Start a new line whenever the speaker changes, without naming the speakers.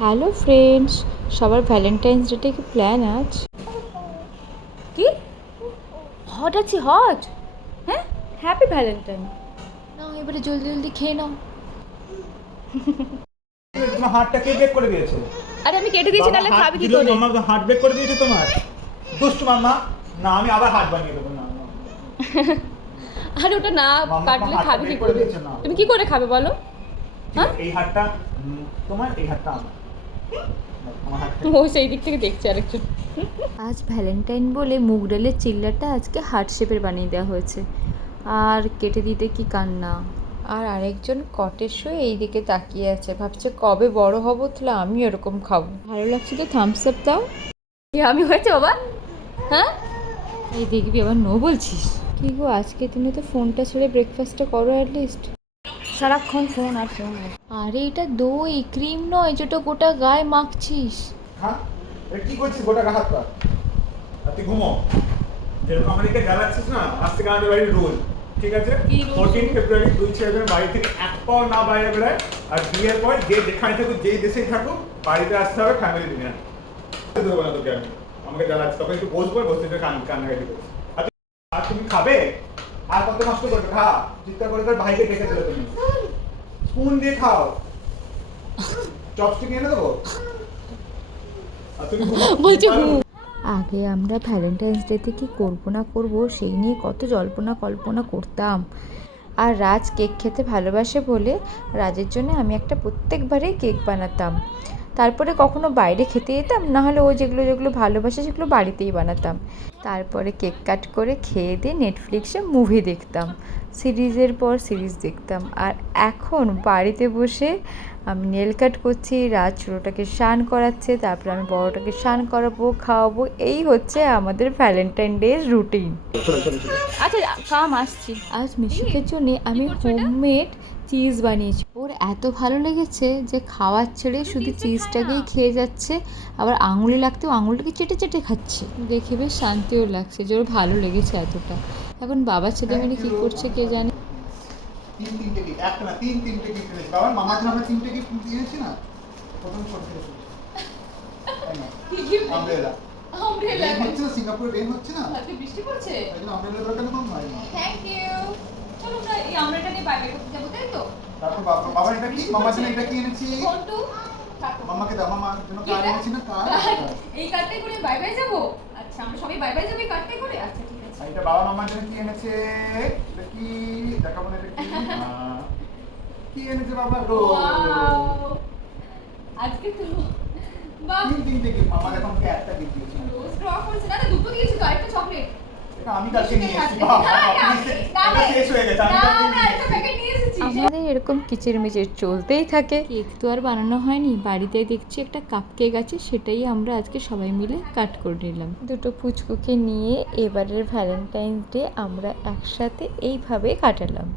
Hello friends সবার Valentine's ডেটে কি প্ল্যান আজ কি? হট আছি হট হ্যাঁ? হ্যাপি ভ্যালেন্টাইন না এবারে জলদি জলদি খেয়ে নাও।
তোমার হাতটা কে ব্রেক করে দিয়েছে?
আরে আমি কেটে দিয়েছি নাহলে খাবি কি করে?
মামা হার্ট ব্রেক করে দিয়েছে তোমার? দুষ্টু মাম্মা না আমি আবার হাত বানিয়ে দেবো না।
আরে ওটা না
মামা
কাটলে খাবি কি
করে
তুমি কি করে খাবে বলো? হ্যাঁ?
এই হাতটা তোমার এই হাতটা আমার।
ও সেই দিক থেকে দেখছে আরেকজন। আজ ভ্যালেন্টাইন বলে মুগ ডালের চিল্লাটা আজকে হার্ট শেপের বানিয়ে দেওয়া হয়েছে। আর কেটে দিতে কি কান্না? আর আরেকজন কটের শুয়ে এই দিকে তাকিয়ে আছে। ভাবছে কবে বড় হব তাহলে আমি এরকম খাব। ভালো লাগছে তো থামস আপ দাও। আমি হয়েছে বাবা? হ্যাঁ? এই দেখবি আবার নো বলছিস। কি গো আজকে তুমি তো ফোনটা ছেড়ে ব্রেকফাস্টটা করো অ্যাটলিস্ট সারাক্ষণ ফোন আর ফোন আরে এটা দই ক্রিম নয় যেটা গোটা গায়ে মাখছিস।
হ্যাঁ? এটা কি করছিস গোটা গা হাত পা? আর তুই ঘুমো। যেরকম আমাদেরকে জ্বালাচ্ছিস না আজ থেকে আমাদের বাড়ির রোল ঠিক আছে? ফোরটিন ফেব্রুয়ারি দুই ছেলেদের বাড়ি থেকে এক পাও না বাইরে বেরোয়। আর বিয়ের পর যে যেখানে থাকুক যেই দেশেই থাকুক বাড়িতে আসতে হবে ফ্যামিলি ডিনার দেবো না তোকে আমি। আমাকে জ্বালাচ্ছি তখন একটু বসবো বসে একটু কান কান্নাকাটি করছি আর আর তুমি খাবে? আর কত নষ্ট করবে খা চিন্তা করে তোর ভাইকে ডেকে দিলে তুমি। স্পুন দিয়ে খাও। চপস্টিক এনে দেবো? আর তুমি
বলছে আগে আমরা ভ্যালেন্টাইন্স ডেতে কি করব না করব সেই নিয়ে কত জল্পনা কল্পনা করতাম। আর রাজ কেক খেতে ভালোবাসে বলে রাজের জন্য আমি একটা প্রত্যেকবারেই কেক বানাতাম। তারপরে কখনো বাইরে খেতে যেতাম না হলে ও যেগুলো যেগুলো ভালোবাসে সেগুলো বাড়িতেই বানাতাম। তারপরে কেক কাট করে খেয়ে দিয়ে নেটফ্লিক্সে মুভি দেখতাম। সিরিজের পর সিরিজ দেখতাম। আর এখন বাড়িতে বসে আমি নেল কাট করছি রাত ছোটোটাকে স্নান করাচ্ছে তারপরে আমি বড়োটাকে স্নান করাবো খাওয়াবো এই হচ্ছে আমাদের ভ্যালেন্টাইন ডেজ রুটিন আচ্ছা কাম আসছি। আজ মিশুকের জন্য আমি হোমমেড চিজ বানিয়েছি। ওর এত ভালো লেগেছে যে খাওয়ার ছেড়ে শুধু চিজটাকেই খেয়ে যাচ্ছে আবার আঙুলে লাগতেও আঙুলটাকে চেটে চেটে খাচ্ছে। দেখে বেশ শান্তিও লাগছে যে ওর ভালো লেগেছে এতটা। এখন বাবা ছেলে মেয়ে কী করছে কে জানে?
তিন তিনটে গিফট একটা না তিন তিনটে গিফট এনেছি। বাবার মামার জন্য আমরা তিনটে গিফট দিয়েছি না? প্রথম ছোট থেকে শুরু আমব্রেলা রেন হচ্ছে না? সিঙ্গাপুরে রেন হচ্ছে না?
বৃষ্টি পড়ছে?
আমব্রেলা দরকার কম হয়
থ্যাংক ইউ চলো আমরা এই বাইরে করতে যাব তাই তো?
তারপর বাবা বাবা এটা কি? মামার জন্য এটা কি এনেছি?
ফোনটু
মামাকে দাও মামার জন্য কার এনেছি না কার
এই কার্ডটাই করে বাই বাই যাব? আচ্ছা আমরা সবাই বাই বাই যাব এই কার্ডটাই করে? আচ্ছা ঠিক আছে।
এটা বাবা মামার জন্য কি এনেছে? এটা কি? দেখাবো না এটা কি? কি এনেছে বাবা রো
আজকে তো বাহ।
তিন গিফট মামার এখন একটা গিফট দিয়েছে।
রোজ ড্র করছে। না দুটো দিয়েছি তো আরেকটা চকলেট
আমি কালকে নিয়ে এসেছি। বাবা এটা শেষ হয়ে গেছে আমি কালকে নিয়ে
আমাদের এরকম কিচিরমিচির চলতেই থাকে। কেক তো আর বানানো হয়নি বাড়িতে দেখছি একটা কাপ কেক আছে সেটাই আমরা আজকে সবাই মিলে কাট করে নিলাম। দুটো পুচকুকে নিয়ে এবারের ভ্যালেন্টাইন্স ডে আমরা একসাথে এইভাবে কাটালাম।